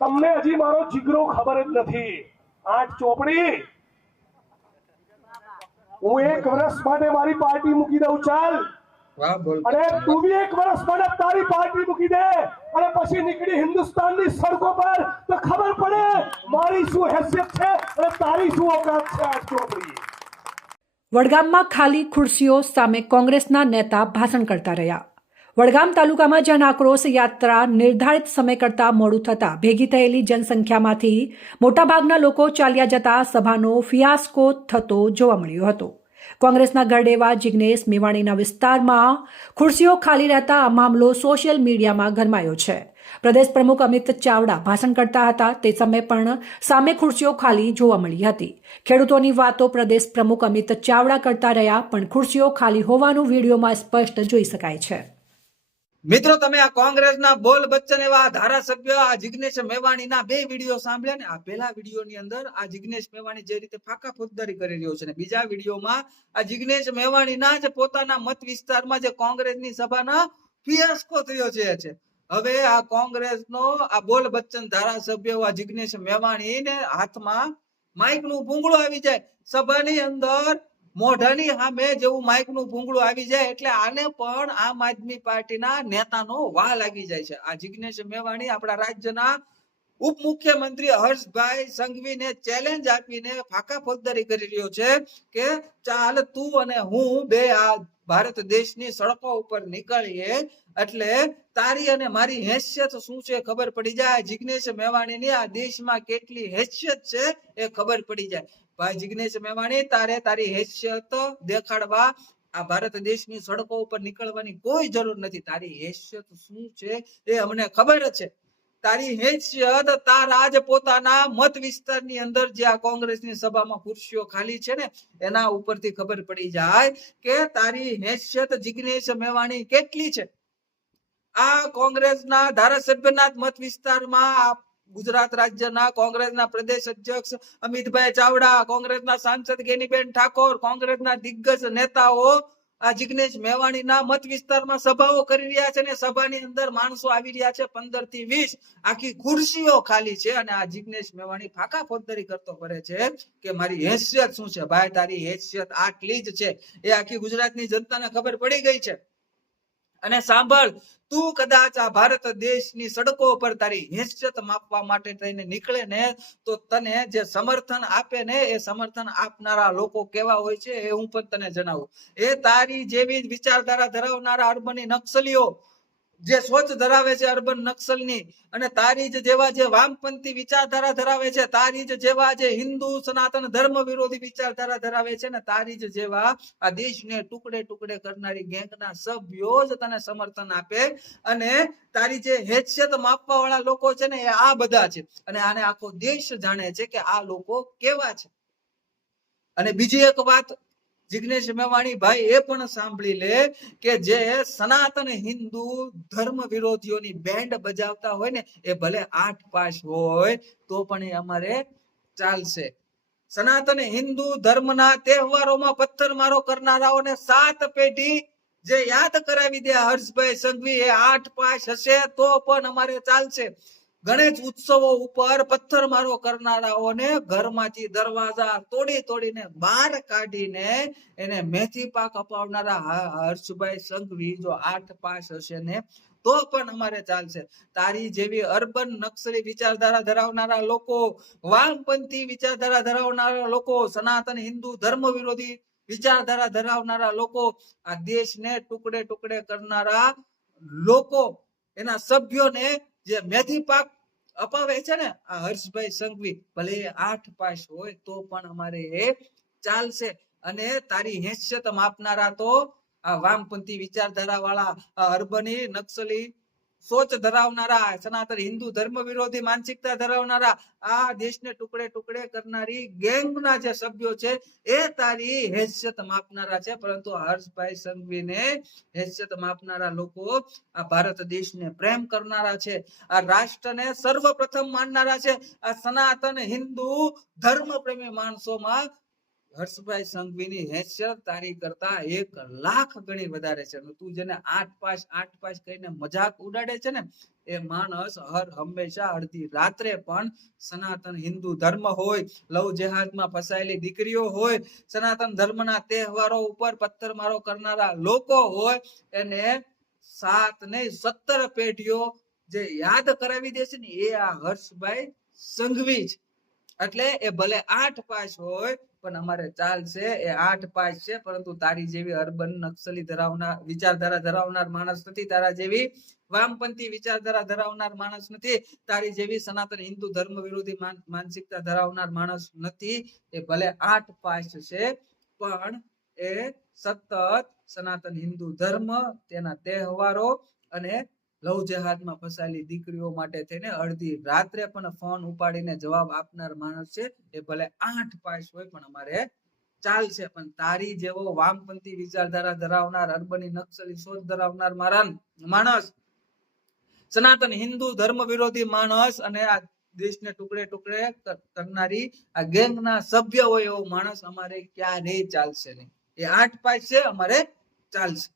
તમને હજી મારો જીગરો ખબર જ નથી. આઠ ચોપડી હું 1 વર્ષ માટે મારી પાર્ટી મૂકી દઉં, ચાલ. અને તું બી 1 વર્ષ માટે તારી પાર્ટી મૂકી દે અને પછી નીકળી હિન્દુસ્તાનની સડકો પર, તો ખબર પડે મારી શું હેસિયત છે અને તારી શું ઓકાત છે. આઠ ચોપડી. વડગામમાં ખાલી ખુરશીઓ સામે કોંગ્રેસના નેતા ભાષણ કરતા રહ્યા. વડગામ તાલુકામાં જન આક્રોશ યાત્રા નિર્ધારિત સમય કરતા મોડું થતા ભેગી થયેલી જનસંખ્યામાંથી મોટાભાગના લોકો ચાલ્યા જતા સભાનો ફિયાસ્કો થતો જોવા મળ્યો હતો. કોંગ્રેસના ગરડેવા જિગ્નેશ મેવાણીના વિસ્તારમાં ખુરશીઓ ખાલી રહેતા આ મામલો સોશિયલ મીડિયામાં ગરમાયો છે. પ્રદેશ પ્રમુખ અમિત ચાવડા ભાષણ કરતા હતા તે સમયે પણ સામે ખુરશીઓ ખાલી જોવા મળી હતી. ખેડૂતોની વાતો પ્રદેશ પ્રમુખ અમિત ચાવડા કરતા રહ્યા, પણ ખુરશીઓ ખાલી હોવાનું વિડીયોમાં સ્પષ્ટ જોઈ શકાય છે. મિત્રો, તમે આ કોંગ્રેસના બોલ બચ્ચન એવા ધારાસભ્ય આ જિગ્નેશ મેવાણીના 2 વિડીયો સાંભળ્યા ને. આ પહેલા વિડીયોની અંદર આ જિગ્નેશ મેવાણી જે રીતે ફાકા ફોજદારી કરી રહ્યો છે ને બીજા વિડીયોમાં આ જિગ્નેશ મેવાણીના જ પોતાના મત વિસ્તારમાં જે કોંગ્રેસની સભાના ફિયાસ્કો થયો છે. હવે આ કોંગ્રેસનો આ બોલ બચ્ચન ધારાસભ્ય આ જિગ્નેશ મેવાણીને હાથમાં માઇકનું ભૂંગળું આવી જાય, સભાની અંદર મોઢાની સામે જેવું માઇકનું ભૂંગળું આવી જાય એટલે આને પણ આમ આદમી પાર્ટીના નેતાનો વાહ લાગી જાય છે. આ જિગ્નેશ મેવાણી આપણા રાજ્યના ઉપમુખ્યમંત્રી હર્ષભાઈ સંઘવીને ચેલેન્જ આપીને ફાકા ફોજદારી કરી રહ્યો છે કે ચાલ તું અને હું બે આ ભારત દેશની સડકો ઉપર નીકળીએ એટલે તારી અને મારી હેસિયત શું છે ખબર પડી જાય. જિગ્નેશ મેવાણીની આ દેશમાં કેટલી હેસિયત છે એ ખબર પડી જાય. ભાઈ જિગ્નેશ મેવાણી, તારે તારી હેસિયત દેખાડવા આ ભારત દેશની સડકો ઉપર નીકળવાની કોઈ જરૂર નથી. તારી હેસિયત શું છે એ અમને ખબર છે. તારી હેસિયત તારા જ પોતાના મત વિસ્તારની અંદર જે આ કોંગ્રેસની સભામાં ખુરશીઓ ખાલી છે ને એના ઉપરથી ખબર પડી જાય કે તારી હેસિયત જિગ્નેશ મેવાણી કેટલી છે. આ કોંગ્રેસના ધારાસભ્યના મત વિસ્તારમાં ગુજરાત રાજ્યના કોંગ્રેસના પ્રદેશ અધ્યક્ષ અમિતભાઈ ચાવડા, કોંગ્રેસના સાંસદ ગેનીબેન ઠાકોર, કોંગ્રેસના દિગ્ગજ નેતાઓ આ જિગ્નેશ મેવાણીના મત વિસ્તારમાં સભાઓ કરી રહ્યા છે ને સભાની અંદર માણસો આવી રહ્યા છે 15 થી 20. આખી ખુરશીઓ ખાલી છે અને આ જિગ્નેશ મેવાણી ફાકા ફોજદારી કરતો ફરે છે કે મારી હેસિયત શું છે. ભાઈ, તારી હેસિયત આટલી જ છે એ આખી ગુજરાતની જનતાને ખબર પડી ગઈ છે. અને સાંભળ, તું કદાચ આ ભારત દેશની સડકો પર તારી હેસિયત માપવા માટે થઈને નીકળે ને તો તને જે સમર્થન આપે ને એ સમર્થન આપનારા લોકો કેવા હોય છે એ હું પણ તને જણાવું. એ તારી જેવી જ વિચારધારા ધરાવનારા અર્બની નક્સલીઓ જે સોચ ધરાવે છે અર્બન નક્સલની, અને તારી જ જેવા જે વામપંથી વિચારધારા ધરાવે છે, તારી જ જેવા જે હિન્દુ સનાતન ધર્મ વિરોધી વિચારધારા ધરાવે છે ને તારી જ જેવા આ દેશને ટુકડે ટુકડે કરનારી ગેંગના સભ્યો જ તને સમર્થન આપે. અને તારી જે હેસિયત માપવા વાળા લોકો છે ને એ આ બધા છે અને આને આખો દેશ જાણે છે કે આ લોકો કેવા છે. અને બીજી એક વાત જિગ્નેશ મેવાણી ભાઈ એ પણ સાંભળી લે કે જે સનાતન હિન્દુ ધર્મ વિરોધીઓની બેન્ડ બજાવતા હોય ને એ ભલે 8 પાસ હોય તો પણ એ અમારે ચાલશે. સનાતન હિન્દુ ધર્મના તહેવારોમાં પથ્થરમારો કરનારાઓને 7 પેઢી જે યાદ કરાવી દે હર્ષભાઈ સંઘવી એ 8 પાસ હશે તો પણ અમારે ચાલશે. ગણેશ ઉત્સવો ઉપર પથ્થરમારો કરનારાઓને ઘરમાંથી દરવાજા તોડી તોડીને બહાર કાઢીને એને મેથી પાક અપાવનારા હર્ષભાઈ સંઘવી જો 8 પાસ હશે ને તો પણ અમારે ચાલશે. તારી જેવી અર્બન નક્સલી વિચારધારા ધરાવનારા લોકો, વામપંથી વિચારધારા ધરાવનારા લોકો, સનાતન હિન્દુ ધર્મ વિરોધી વિચારધારા ધરાવનારા લોકો, આ દેશને ટુકડે ટુકડે કરનારા લોકો, એના સભ્યોને જે મેથી પાક અપાવે છે ને આ હર્ષભાઈ સંઘવી ભલે 8 પાસ હોય તો પણ અમારે એ ચાલશે. અને તારી હેસિયત માપનારા તો આ વામપંથી વિચારધારા વાળા અર્બની નક્સલી સોચ ધરાવનારા, સનાતન હિન્દુ ધર્મ વિરોધી માનસિકતા ધરાવનારા, આ દેશને ટુકડે ટુકડે કરનારી ગેંગના જે સભ્યો છે એ તારી હેસિયત માપનારા છે. પરંતુ હર્ષભાઈ સંઘવીને હેસિયત માપનારા લોકો આ ભારત દેશને પ્રેમ કરનારા છે, આ રાષ્ટ્રને સર્વપ્રથમ માનનારા છે, આ સનાતન હિન્દુ ધર્મ પ્રેમી માણસોમાં હર્ષભાઈ સંઘવીની હેસિયત તારી કરતા 1 લાખ ગણી વધારે છે. તું જેને 8 પાસ કહીને મજાક ઉડાડે છે ને, એ માણસ હંમેશા અડધી રાત્રે પણ સનાતન હિન્દુ ધર્મ હોય, લવ જેહાદમાં ફસાયેલી દીકરીઓ હોય, સનાતન ધર્મના તહેવારો ઉપર પથ્થરમારો કરનારા લોકો હોય, એને 7 નહીં 17 પેઢીઓ જે યાદ કરાવી દેશે ને, એ આ હર્ષભાઈ સંઘવી છે. એટલે એ ભલે 8 પાસ હોય પણ અમારે ચાલશે. એ 8 પાસ છે, પરંતુ તારી જેવી અર્બન નક્સલી ધરાવનાર વિચારધારા ધરાવનાર માણસ નથી, તારા જેવી વામપંથી વિચારધારા ધરાવનાર માણસ નથી, તારી જેવી સનાતન હિન્દુ ધર્મ વિરોધી માનસિકતા ધરાવનાર માણસ નથી. એ ભલે 8 પાસ છે પણ એ સતત સનાતન હિન્દુ ધર્મ, તેના તહેવારો અને લવ જેહાદમાં ફસાયેલી દીકરીઓ માટે થઈને અડધી રાત્રે પણ ફોન ઉપાડીને જવાબ આપનાર માણસ છે. એ ભલે 8 પાસ હોય પણ અમારે ચાલશે. પણ તારી જેવો વામપંથી વિચારધારા ધરાવનાર, અર્બની નક્સલી સોચ ધરાવનાર માણસ, સનાતન હિન્દુ ધર્મ વિરોધી માણસ અને આ દેશને ટુકડે ટુકડે કરનારી આ ગેંગના સભ્ય હોય એવો માણસ અમારે ક્યારેય ચાલશે નહીં. એ 8 પાસ છે, અમારે ચાલશે.